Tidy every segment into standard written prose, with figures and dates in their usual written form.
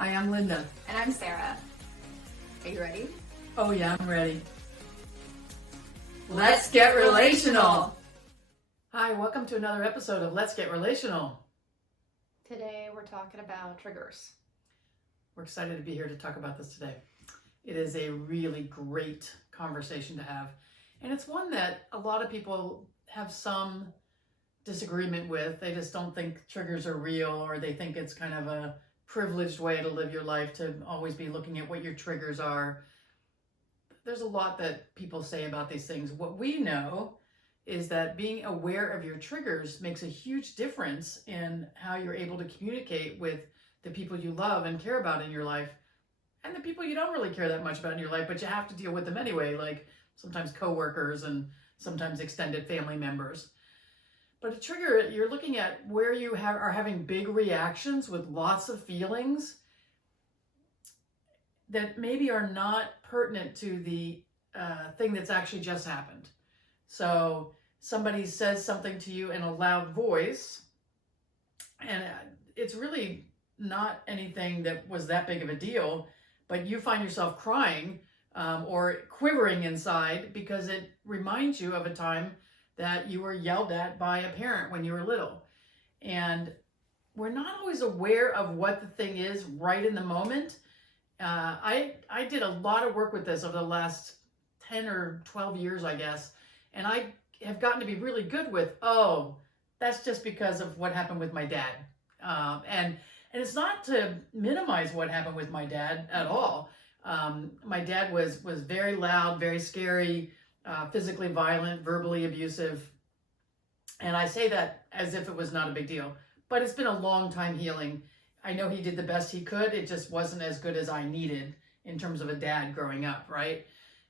Hi, I'm Linda. And I'm Sarah. Are you ready? Oh yeah, I'm ready. Let's get relational. Hi, welcome to another episode of Let's Get Relational. Today we're talking about triggers. We're excited to be here to talk about this today. It is a really great conversation to have. And it's one that a lot of people have some disagreement with. They just don't think triggers are real, or they think it's kind of a privileged way to live your life to always be looking at what your triggers are. There's a lot that people say about these things. What we know is that being aware of your triggers makes a huge difference in how you're able to communicate with the people you love and care about in your life, and the people you don't really care that much about in your life, but you have to deal with them anyway, like sometimes coworkers and sometimes extended family members. But a trigger, you're looking at where you are having big reactions with lots of feelings that maybe are not pertinent to the thing that's actually just happened. So somebody says something to you in a loud voice, and it's really not anything that was that big of a deal, but you find yourself crying or quivering inside because it reminds you of a time that you were yelled at by a parent when you were little. And we're not always aware of what the thing is right in the moment. I did a lot of work with this over the last 10 or 12 years, I guess. And I have gotten to be really good with, oh, that's just because of what happened with my dad. And it's not to minimize what happened with my dad at all. My dad was very loud, very scary, physically violent, verbally abusive. And I say that as if it was not a big deal, but it's been a long time healing. I know he did the best he could. It just wasn't as good as I needed in terms of a dad growing up, right?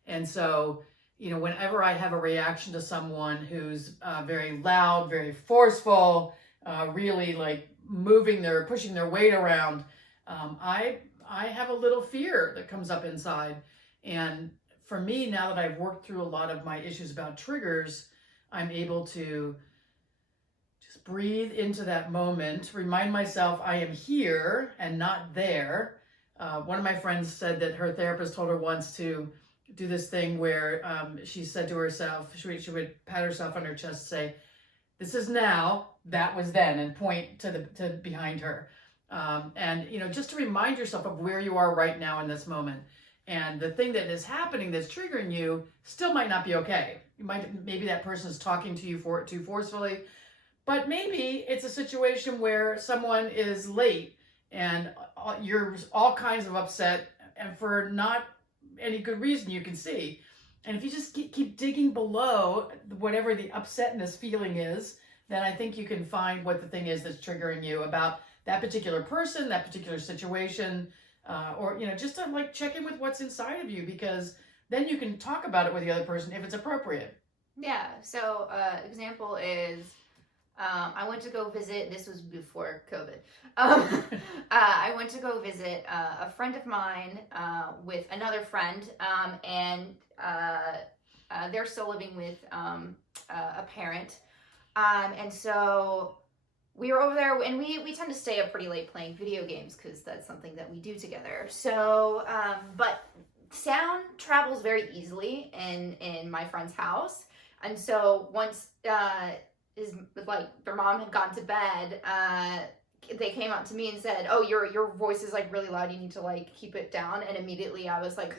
And so, whenever I have a reaction to someone who's very loud, very forceful, really like pushing their weight around, I have a little fear that comes up inside. And for me, now that I've worked through a lot of my issues about triggers, I'm able to just breathe into that moment, remind myself I am here and not there. One of my friends said that her therapist told her once to do this thing where she said to herself, she would pat herself on her chest and say, "This is now, that was then," and point to behind her. And just to remind yourself of where you are right now in this moment. And the thing that is happening that's triggering you still might not be okay. Maybe that person is talking to you too forcefully, but maybe it's a situation where someone is late and you're all kinds of upset, and for not any good reason you can see. And if you just keep digging below whatever the upsetness feeling is, then I think you can find what the thing is that's triggering you about that particular person, that particular situation. Or just to like check in with what's inside of you, because then you can talk about it with the other person if it's appropriate. Yeah. So example is I went to go visit. This was before COVID. I went to go visit a friend of mine with another friend, and they're still living with a parent, and so we were over there, and we tend to stay up pretty late playing video games because that's something that we do together. So, but sound travels very easily in my friend's house, and so once their mom had gone to bed, they came up to me and said, "Oh, your voice is like really loud. You need to like keep it down." And immediately I was like,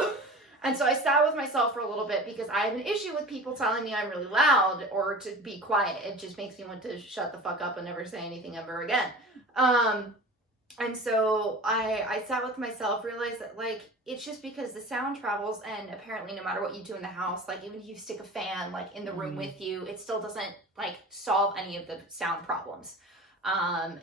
"Ugh!" And so I sat with myself for a little bit because I have an issue with people telling me I'm really loud or to be quiet. It just makes me want to shut the fuck up and never say anything ever again. And so I sat with myself, realized that like it's just because the sound travels, and apparently no matter what you do in the house, like even if you stick a fan like in the room with you, it still doesn't like solve any of the sound problems.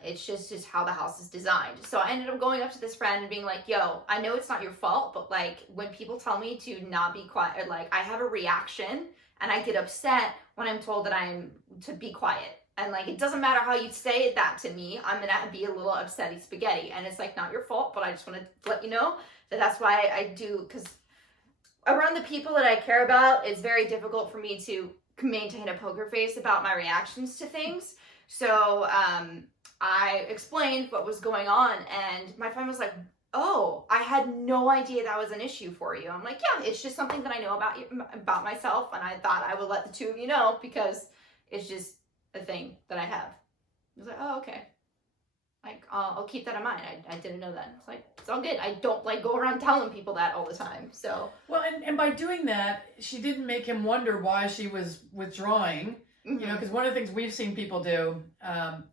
It's just how the house is designed. So I ended up going up to this friend and being like, "Yo, I know it's not your fault, but like when people tell me to not be quiet, or like I have a reaction and I get upset when I'm told that I'm to be quiet. And like, it doesn't matter how you say that to me, I'm gonna be a little upsetty spaghetti. And it's like not your fault, but I just want to let you know that that's why I do, because around the people that I care about, it's very difficult for me to maintain a poker face about my reactions to things. So I explained what was going on, and my friend was like, "Oh, I had no idea that was an issue for you." I'm like, "Yeah, it's just something that I know about you, about myself, and I thought I would let the two of you know because it's just a thing that I have." I was like, "Oh, okay." Like, I'll keep that in mind. I didn't know that. It's like, it's all good. I don't like go around telling people that all the time. So, Well, and by doing that, she didn't make him wonder why she was withdrawing. You know, because one of the things we've seen people do, and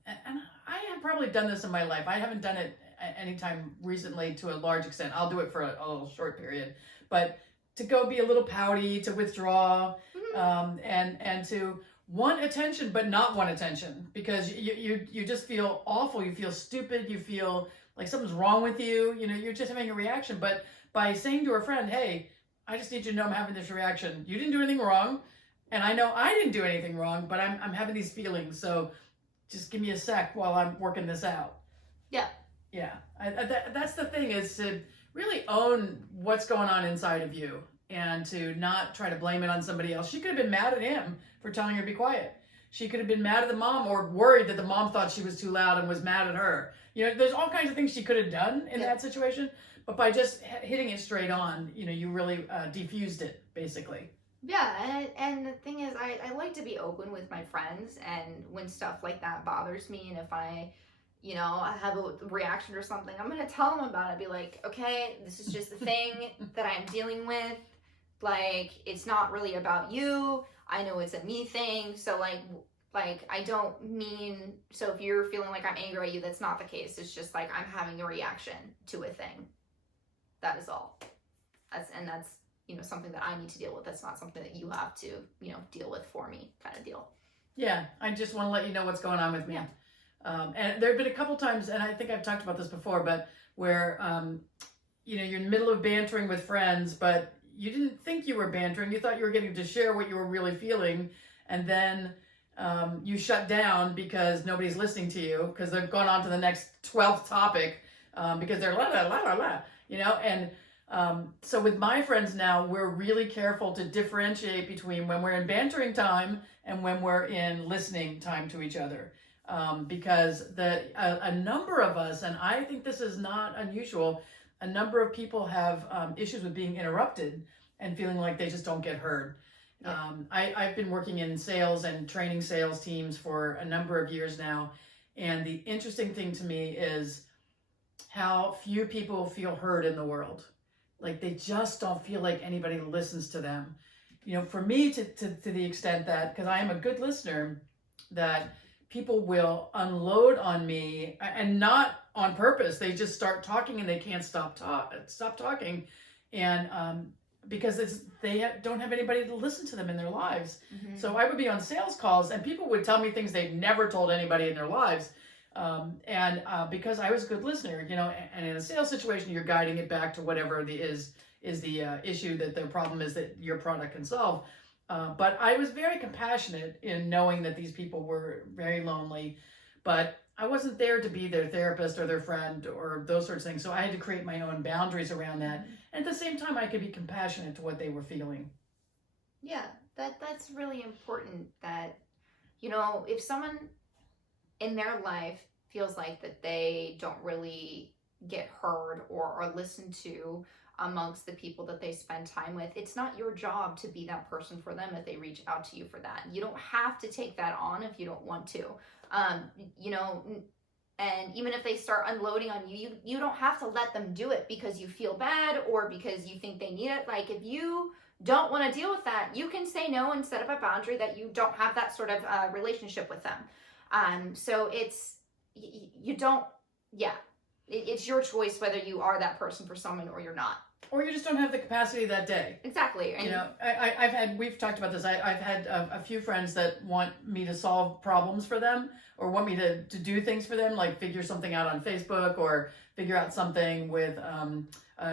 I have probably done this in my life. I haven't done it anytime recently to a large extent. I'll do it for a little short period, but to go be a little pouty, to withdraw, and to want attention but not want attention, because you just feel awful. You feel stupid. You feel like something's wrong with you. You know, you're just having a reaction. But by saying to a friend, "Hey, I just need you to know I'm having this reaction. You didn't do anything wrong. And I know I didn't do anything wrong, but I'm having these feelings. So just give me a sec while I'm working this out." Yeah. Yeah. That's the thing, is to really own what's going on inside of you and to not try to blame it on somebody else. She could have been mad at him for telling her to be quiet. She could have been mad at the mom, or worried that the mom thought she was too loud and was mad at her. You know, there's all kinds of things she could have done in that situation. But by just hitting it straight on, you know, you really diffused it, basically. Yeah, and the thing is, I like to be open with my friends, and when stuff like that bothers me, and if I, I have a reaction or something, I'm gonna tell them about it. Be like, "Okay, this is just the thing that I'm dealing with. Like, it's not really about you. I know it's a me thing. So like I don't mean, so if you're feeling like I'm angry at you, that's not the case. It's just like I'm having a reaction to a thing. That is all. That's something that I need to deal with. That's not something that you have to, deal with for me, kind of deal." Yeah, I just want to let you know what's going on with me. Yeah. And there have been a couple times, and I think I've talked about this before, but where, you're in the middle of bantering with friends, but you didn't think you were bantering. You thought you were getting to share what you were really feeling. And then you shut down because nobody's listening to you, because they've gone on to the next 12th topic, because they're la, la, la, la, la, and so with my friends now, we're really careful to differentiate between when we're in bantering time and when we're in listening time to each other. Because a number of us, and I think this is not unusual, a number of people have issues with being interrupted and feeling like they just don't get heard. Yeah. I've been working in sales and training sales teams for a number of years now. And the interesting thing to me is how few people feel heard in the world. Like, they just don't feel like anybody listens to them. For me, to the extent that, because I am a good listener, that people will unload on me, and not on purpose. They just start talking and they can't stop talking. And because they don't have anybody to listen to them in their lives. Mm-hmm. So I would be on sales calls and people would tell me things they've never told anybody in their lives. Because I was a good listener, and in a sales situation, you're guiding it back to whatever is the issue, that the problem is that your product can solve. But I was very compassionate in knowing that these people were very lonely, but I wasn't there to be their therapist or their friend or those sorts of things. So I had to create my own boundaries around that. And at the same time, I could be compassionate to what they were feeling. Yeah, that's really important, that, if someone in their life feels like that they don't really get heard or are listened to amongst the people that they spend time with, it's not your job to be that person for them if they reach out to you for that. You don't have to take that on if you don't want to. And even if they start unloading on you, you don't have to let them do it because you feel bad or because you think they need it. Like, if you don't want to deal with that, you can say no and set up a boundary that you don't have that sort of relationship with them. So it's your choice whether you are that person for someone or you're not. Or you just don't have the capacity that day. Exactly. And we've talked about this. I've had a few friends that want me to solve problems for them, or want me to do things for them, like figure something out on Facebook, or figure out something with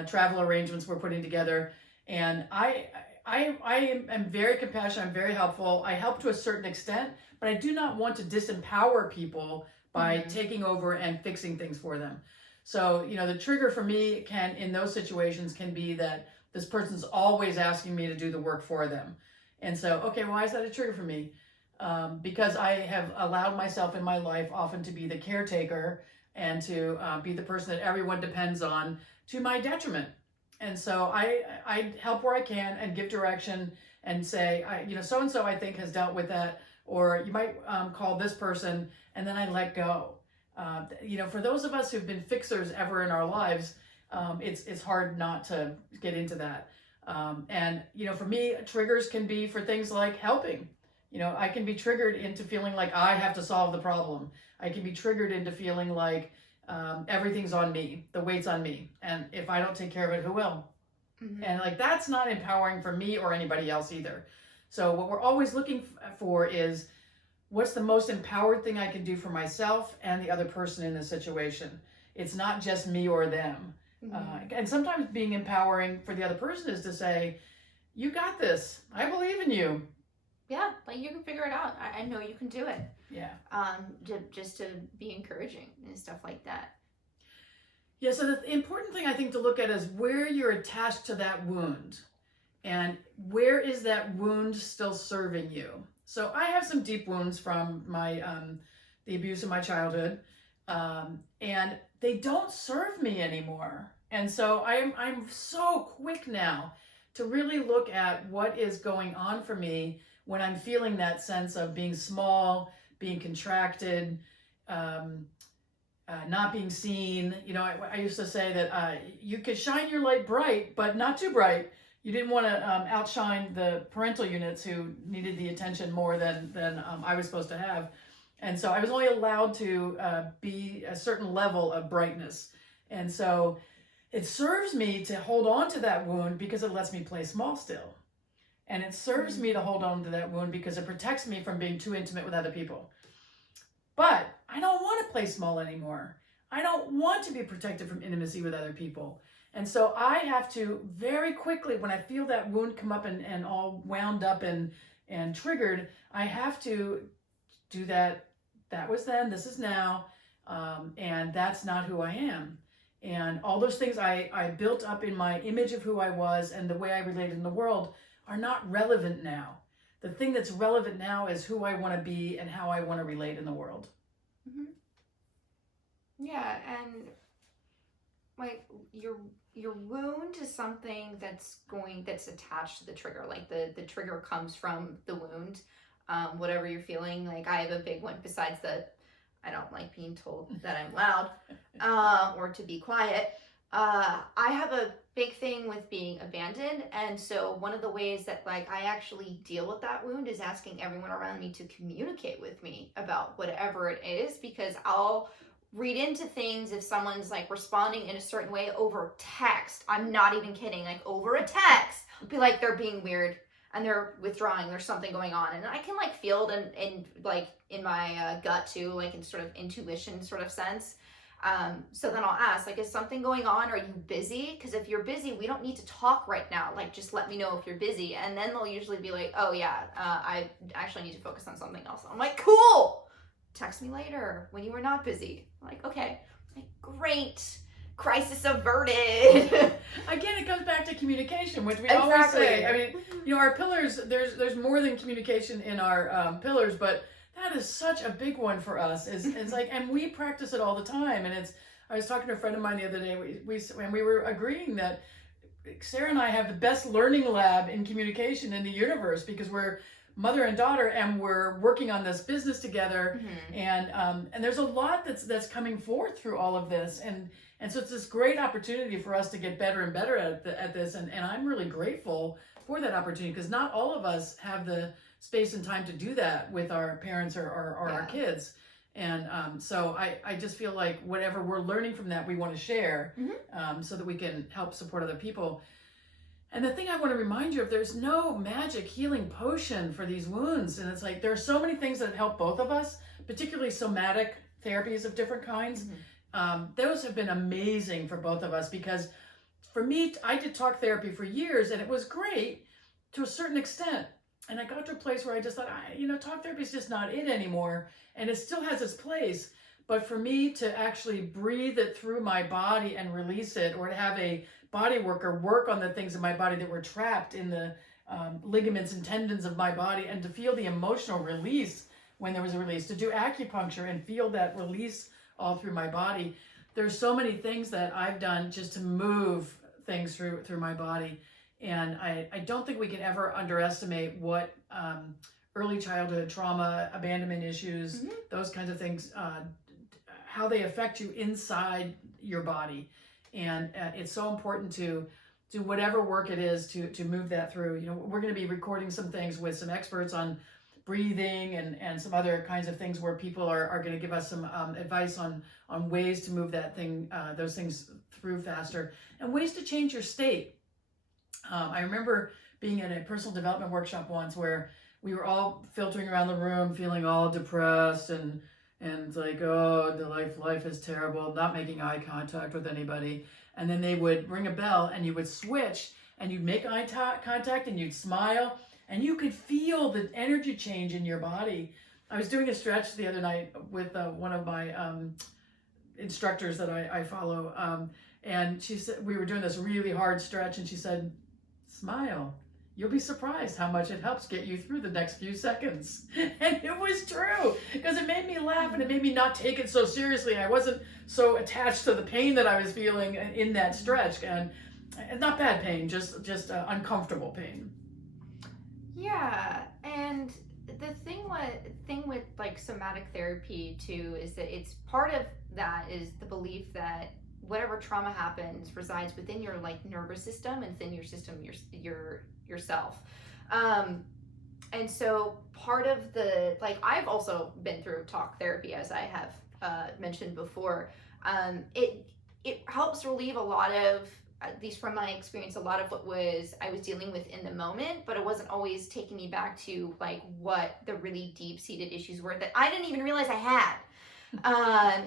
travel arrangements we're putting together. And I am very compassionate. I'm very helpful. I help to a certain extent, but I do not want to disempower people by taking over and fixing things for them. So, the trigger for me in those situations can be that this person's always asking me to do the work for them. And so, okay, why is that a trigger for me? because I have allowed myself in my life often to be the caretaker and to be the person that everyone depends on to my detriment. And so I help where I can and give direction and say, so-and-so I think has dealt with that, or you might call this person, and then I let go. For those of us who've been fixers ever in our lives, it's hard not to get into that. And for me, triggers can be for things like helping. I can be triggered into feeling like I have to solve the problem. I can be triggered into feeling like everything's on me, the weight's on me, and if I don't take care of it, who will? Mm-hmm. And like, that's not empowering for me or anybody else either. So what we're always looking for is, what's the most empowered thing I can do for myself and the other person in the situation? It's not just me or them. Mm-hmm. And sometimes being empowering for the other person is to say, you got this. I believe in you. Yeah, like you can figure it out. I know you can do it. Yeah. Just to be encouraging and stuff like that. Yeah, so the important thing I think to look at is where you're attached to that wound. And where is that wound still serving you? So I have some deep wounds from my the abuse of my childhood, and they don't serve me anymore. And so I'm so quick now to really look at what is going on for me when I'm feeling that sense of being small, being contracted, not being seen. I used to say that you could shine your light bright, but not too bright. You didn't want to outshine the parental units who needed the attention more than I was supposed to have. And so I was only allowed to be a certain level of brightness. And so it serves me to hold on to that wound because it lets me play small still. And it serves me to hold on to that wound because it protects me from being too intimate with other people. But I don't want to play small anymore. I don't want to be protected from intimacy with other people. And so I have to very quickly, when I feel that wound come up and all wound up and triggered, I have to do that. That was then, this is now, and that's not who I am. And all those things I built up in my image of who I was and the way I related in the world are not relevant now. The thing that's relevant now is who I want to be and how I want to relate in the world. Mm-hmm. Yeah, and like your wound is something that's attached to the trigger. Like the trigger comes from the wound. Whatever you're feeling. Like I have a big one besides the I don't like being told that I'm loud or to be quiet. I have a big thing with being abandoned, and so one of the ways that like I actually deal with that wound is asking everyone around me to communicate with me about whatever it is, because I'll read into things if someone's like responding in a certain way over text. I'm not even kidding, like over a text. I'll be like, they're being weird and they're withdrawing, there's something going on, and I can like feel it in like in my gut too, like in sort of intuition sort of sense. So then I'll ask, like, is something going on? Are you busy? Because if you're busy, we don't need to talk right now. Like, just let me know if you're busy. And then they'll usually be like, oh yeah, I actually need to focus on something else. I'm like, cool. Text me later when you are not busy. I'm like, okay, like, great. Crisis averted. Again, it comes back to communication, which we always say. I mean, our pillars, there's more than communication in our pillars, but that is such a big one for us. It's like, and we practice it all the time. And I was talking to a friend of mine the other day, and we were agreeing that Sarah and I have the best learning lab in communication in the universe, because we're mother and daughter and we're working on this business together. Mm-hmm. And there's a lot that's coming forth through all of this. And so it's this great opportunity for us to get better and better at this. And I'm really grateful for that opportunity, because not all of us have the space and time to do that with our parents or our kids. And so I just feel like whatever we're learning from that, we want to share. Mm-hmm. So that we can help support other people. And the thing I want to remind you of, there's no magic healing potion for these wounds. And it's like, there are so many things that help both of us, particularly somatic therapies of different kinds. Mm-hmm. Those have been amazing for both of us, because for me, I did talk therapy for years, and it was great to a certain extent. And I got to a place where I just thought, talk therapy is just not it anymore. And it still has its place. But for me to actually breathe it through my body and release it, or to have a body worker work on the things in my body that were trapped in the ligaments and tendons of my body, and to feel the emotional release when there was a release, to do acupuncture and feel that release all through my body. There's so many things that I've done just to move things through my body. And I don't think we can ever underestimate what early childhood trauma, abandonment issues, those kinds of things, how they affect you inside your body. And it's so important to do whatever work it is to move that through. You know, we're going to be recording some things with some experts on breathing and some other kinds of things where people are going to give us some advice on ways to move that thing, those things through faster, and ways to change your state. I remember being in a personal development workshop once where we were all filtering around the room, feeling all depressed and it's like, oh, the life is terrible, not making eye contact with anybody. And then they would ring a bell and you would switch and you'd make eye contact and you'd smile and you could feel the energy change in your body. I was doing a stretch the other night with one of my instructors that I follow. And she said, we were doing this really hard stretch and she said, smile. You'll be surprised how much it helps get you through the next few seconds. And it was true, because it made me laugh and it made me not take it so seriously. I wasn't so attached to the pain that I was feeling in that stretch. And not bad pain, just uncomfortable pain. Yeah, and the thing with like somatic therapy too is that it's part of that is the belief that whatever trauma happens resides within your like nervous system and within your system, yourself. And so part of the, like, I've also been through talk therapy, as I have mentioned before. It helps relieve a lot of, at least from my experience, a lot of what I was dealing with in the moment, but it wasn't always taking me back to like what the really deep-seated issues were that I didn't even realize I had.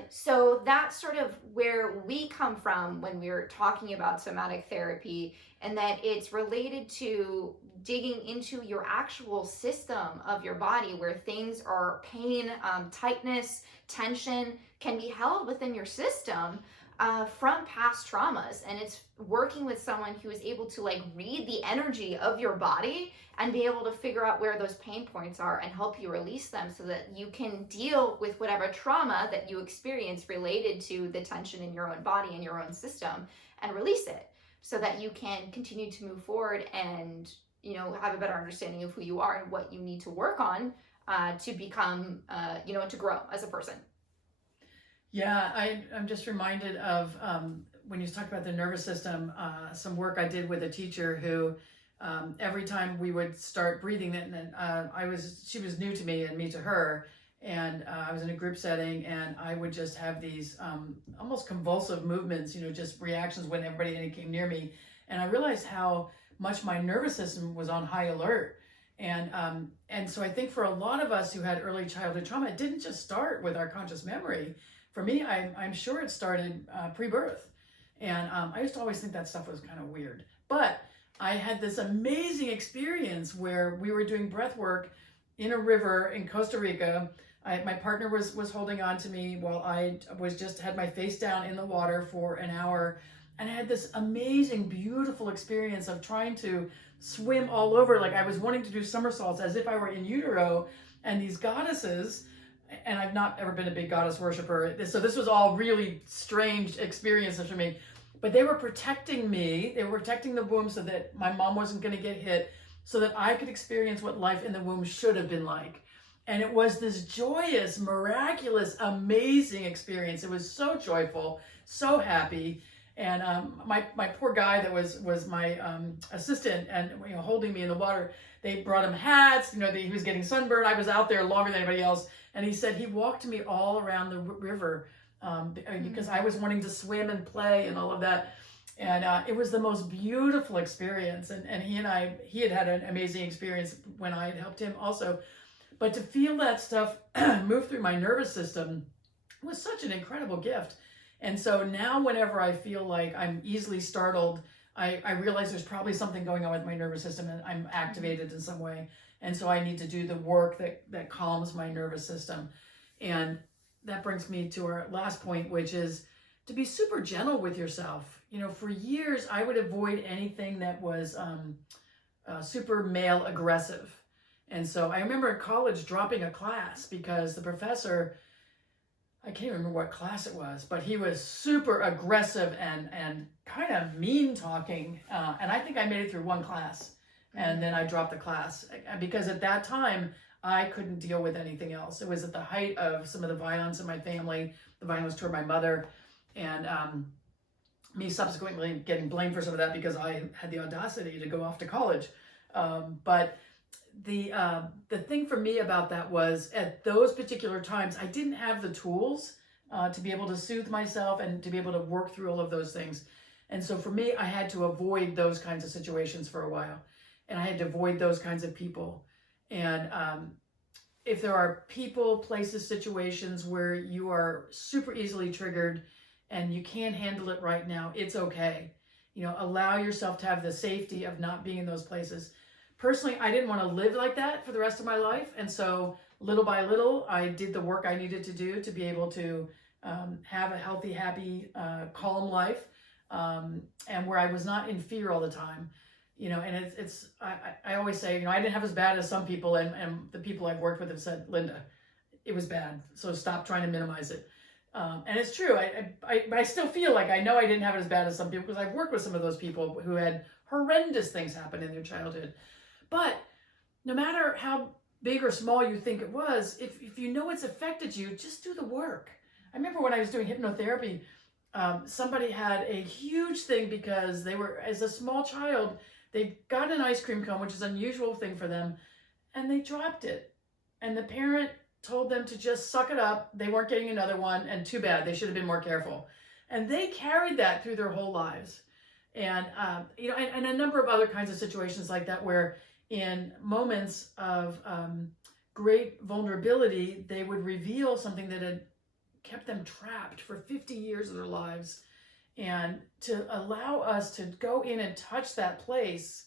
So that's sort of where we come from when we're talking about somatic therapy, and that it's related to digging into your actual system of your body where things are pain, tightness, tension can be held within your system from past traumas. And it's working with someone who is able to like read the energy of your body and be able to figure out where those pain points are and help you release them so that you can deal with whatever trauma that you experience related to the tension in your own body and your own system and release it so that you can continue to move forward and, you know, have a better understanding of who you are and what you need to work on to become, you know, to grow as a person. Yeah, I'm just reminded of when you talk about the nervous system, some work I did with a teacher who every time we would start breathing, and she was new to me and me to her, and I was in a group setting, and I would just have these almost convulsive movements, you know, just reactions when everybody came near me, and I realized how much my nervous system was on high alert. And so I think for a lot of us who had early childhood trauma, it didn't just start with our conscious memory. For me, I'm sure it started pre-birth. And I used to always think that stuff was kind of weird. But I had this amazing experience where we were doing breath work in a river in Costa Rica. My partner was holding on to me while I was just had my face down in the water for an hour. And I had this amazing, beautiful experience of trying to swim all over. Like I was wanting to do somersaults as if I were in utero. And these goddesses, and I've not ever been a big goddess worshiper, so this was all really strange experiences for me. But they were protecting me. They were protecting the womb so that my mom wasn't going to get hit, so that I could experience what life in the womb should have been like. And it was this joyous, miraculous, amazing experience. It was so joyful, so happy. And my poor guy that was my assistant and, you know, holding me in the water, they brought him hats. You know, he was getting sunburned. I was out there longer than anybody else. And he said he walked me all around the river because I was wanting to swim and play and all of that. And it was the most beautiful experience. And he had an amazing experience when I had helped him also. But to feel that stuff move through my nervous system was such an incredible gift. And so now whenever I feel like I'm easily startled, I realize there's probably something going on with my nervous system and I'm activated in some way. And so I need to do the work that calms my nervous system. And that brings me to our last point, which is to be super gentle with yourself. You know, for years, I would avoid anything that was super male aggressive. And so I remember in college dropping a class because the professor, I can't remember what class it was, but he was super aggressive and kind of mean talking. And I think I made it through one class, and then I dropped the class because at that time I couldn't deal with anything else. It was at the height of some of the violence in my family, the violence toward my mother, and me subsequently getting blamed for some of that because I had the audacity to go off to college. But the thing for me about that was at those particular times, I didn't have the tools to be able to soothe myself and to be able to work through all of those things. And so for me, I had to avoid those kinds of situations for a while, and I had to avoid those kinds of people. And if there are people, places, situations where you are super easily triggered and you can't handle it right now, it's okay. Allow yourself to have the safety of not being in those places. Personally, I didn't want to live like that for the rest of my life. And so little by little, I did the work I needed to do to be able to have a healthy, happy, calm life, and where I was not in fear all the time. And I always say, I didn't have as bad as some people, and the people I've worked with have said, Linda, it was bad. So stop trying to minimize it. And it's true. I still feel like I know I didn't have it as bad as some people because I've worked with some of those people who had horrendous things happen in their childhood. But no matter how big or small you think it was, if you know it's affected you, just do the work. I remember when I was doing hypnotherapy, somebody had a huge thing because they were, as a small child, they got an ice cream cone, which is an unusual thing for them, and they dropped it. And the parent told them to just suck it up. They weren't getting another one, and too bad. They should have been more careful. And they carried that through their whole lives. And, and a number of other kinds of situations like that where in moments of great vulnerability, they would reveal something that had kept them trapped for 50 years of their lives. And to allow us to go in and touch that place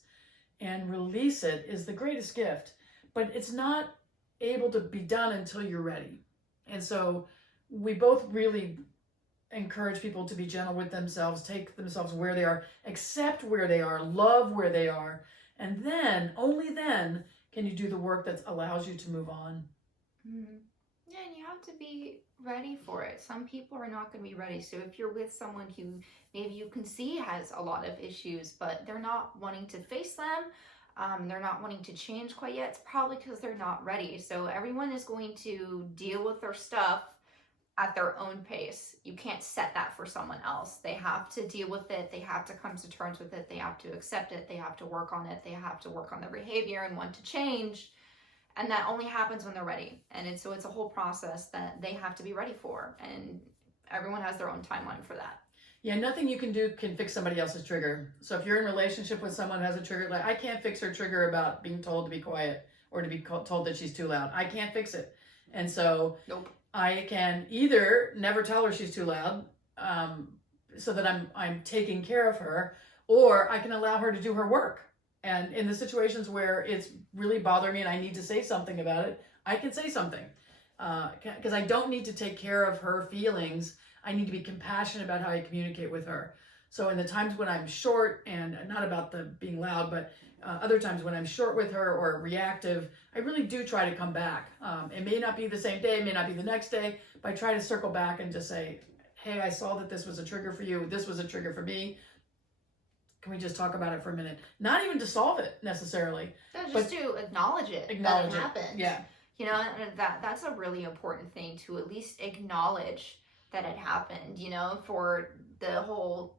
and release it is the greatest gift. But it's not able to be done until you're ready. And so we both really encourage people to be gentle with themselves, take themselves where they are, accept where they are, love where they are. And then, only then, can you do the work that allows you to move on. Mm-hmm. Yeah, and you have to be ready for it. Some people are not going to be ready. So if you're with someone who maybe you can see has a lot of issues, but they're not wanting to face them, they're not wanting to change quite yet, it's probably because they're not ready. So everyone is going to deal with their stuff at their own pace. You can't set that for someone else. They have to deal with it. They have to come to terms with it. They have to accept it. They have to work on it. They have to work on their behavior and want to change. And that only happens when they're ready. And it's a whole process that they have to be ready for. And everyone has their own timeline for that. Yeah, nothing you can do can fix somebody else's trigger. So if you're in a relationship with someone who has a trigger, like I can't fix her trigger about being told to be quiet or to be told that she's too loud. I can't fix it. And so nope. I can either never tell her she's too loud, so that I'm taking care of her, or I can allow her to do her work. And in the situations where it's really bothering me and I need to say something about it, I can say something. Because I don't need to take care of her feelings. I need to be compassionate about how I communicate with her. So in the times when I'm short, and not about the being loud, but other times when I'm short with her or reactive, I really do try to come back. It may not be the same day, it may not be the next day, but I try to circle back and just say, hey, I saw that this was a trigger for you. This was a trigger for me. Can we just talk about it for a minute? Not even to solve it necessarily. No, just to acknowledge it. Acknowledge that it it. happened. Yeah. That's a really important thing, to at least acknowledge that it happened, for the whole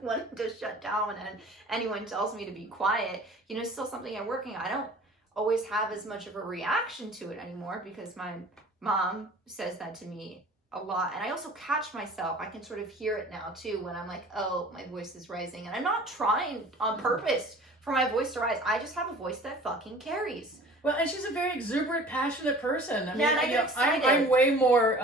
wanting to shut down and anyone tells me to be quiet, it's still something I'm working on. I don't always have as much of a reaction to it anymore because my mom says that to me a lot. And I also catch myself. I can sort of hear it now too when I'm like, oh, my voice is rising. And I'm not trying on purpose for my voice to rise. I just have a voice that fucking carries. Well, and she's a very exuberant, passionate person. I get excited. I'm way more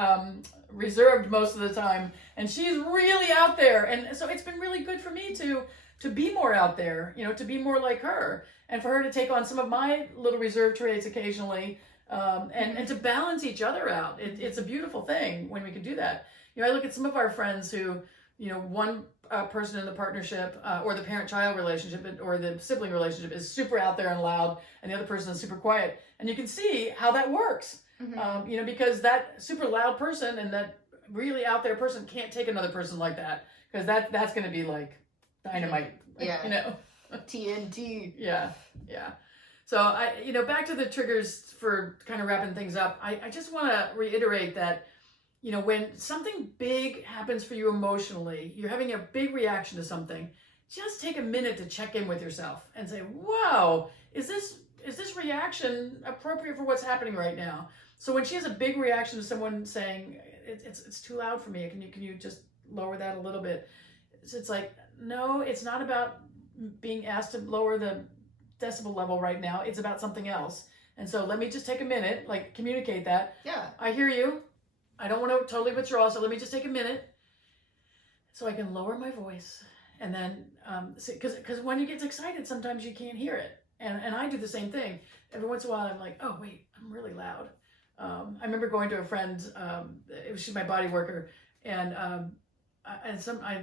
reserved most of the time, and she's really out there. And so it's been really good for me to be more out there, to be more like her, and for her to take on some of my little reserved traits occasionally, and to balance each other out. It's a beautiful thing when we can do that. I look at some of our friends who, one person in the partnership or the parent-child relationship or the sibling relationship is super out there and loud, and the other person is super quiet. And you can see how that works, because that super loud person and that really out there person can't take another person like that, because that's going to be like dynamite. Yeah. TNT. Yeah. So back to the triggers for kind of wrapping things up. I just want to reiterate that, when something big happens for you emotionally, you're having a big reaction to something, just take a minute to check in with yourself and say, wow, is this reaction appropriate for what's happening right now? So when she has a big reaction to someone saying, it's too loud for me, can you just lower that a little bit? So it's like, no, it's not about being asked to lower the decibel level right now. It's about something else. And so let me just take a minute, like communicate that. Yeah. I hear you. I don't want to totally withdraw, so let me just take a minute so I can lower my voice. And then, because when you get excited, sometimes you can't hear it. And I do the same thing. Every once in a while, I'm like, oh, wait, I'm really loud. I remember going to a friend, she's my body worker, and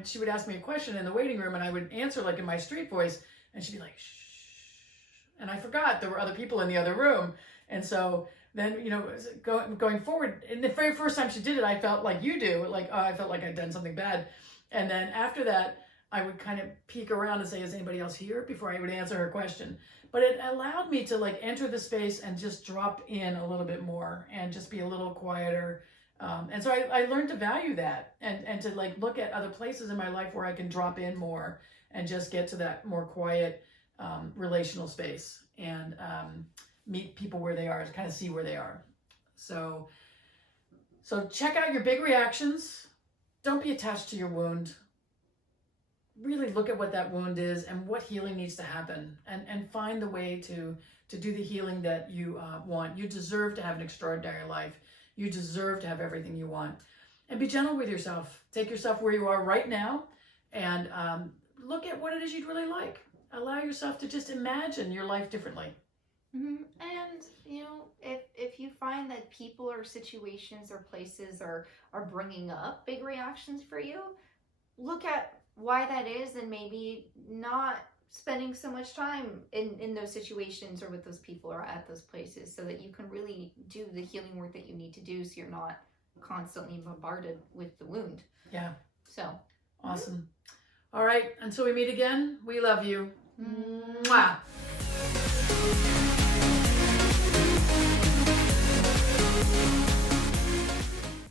she would ask me a question in the waiting room, and I would answer like in my street voice, and she'd be like, shh. And I forgot there were other people in the other room. And so then, going forward, and the very first time she did it, I felt like you do, like, I felt like I'd done something bad. And then after that, I would kind of peek around and say, is anybody else here? Before I would answer her question. But it allowed me to like enter the space and just drop in a little bit more and just be a little quieter. And so I learned to value that and to like look at other places in my life where I can drop in more and just get to that more quiet relational space and meet people where they are, to kind of see where they are. So check out your big reactions. Don't be attached to your wound. Really look at what that wound is and what healing needs to happen, and find the way to do the healing that you want. You deserve to have an extraordinary life. You deserve to have everything you want. And be gentle with yourself. Take yourself where you are right now and look at what it is you'd really like. Allow yourself to just imagine your life differently. Mm-hmm. And, if you find that people or situations or places are bringing up big reactions for you, look at why that is, and maybe not spending so much time in those situations or with those people or at those places, so that you can really do the healing work that you need to do, so you're not constantly bombarded with the wound. Yeah. So awesome. All right, until we meet again, we love you. Mwah. Mwah.